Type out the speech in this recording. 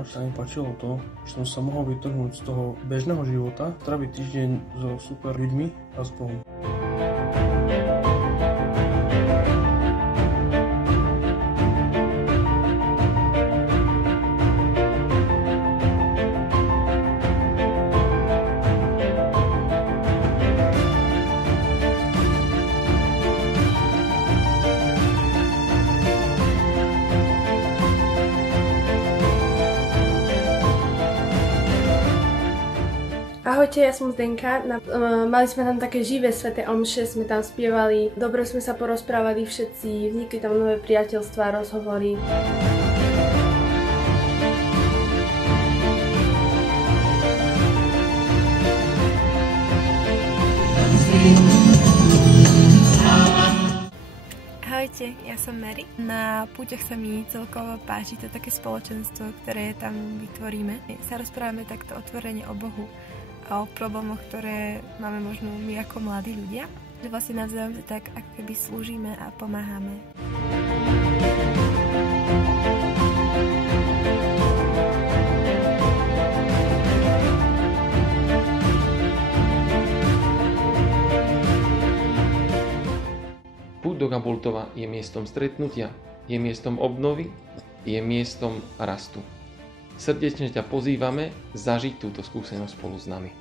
máš, sa mi páčilo to, že som sa mohol vytrhnúť z toho bežného života, tráviť týždeň so super ľuďmi a s Bohom. Ahojte, ja som Zdenka. Mali sme tam také živé sväté omše, sme tam spievali, dobre sme sa porozprávali všetci, vznikli tam nové priateľstvá, rozhovory. Ahojte, ja som Mary. Na púťach sa mi celkovo páči to také spoločenstvo, ktoré tam vytvoríme. Sa rozprávame takto otvorene o Bohu a o problémoch, ktoré máme možno my ako mladí ľudia. Že vlastne navzájom sa tak ako keby slúžime a pomáhame. Púť do Gaboltova je miestom stretnutia, je miestom obnovy, je miestom rastu. Srdečne ťa pozývame zažiť túto skúsenosť spolu s nami.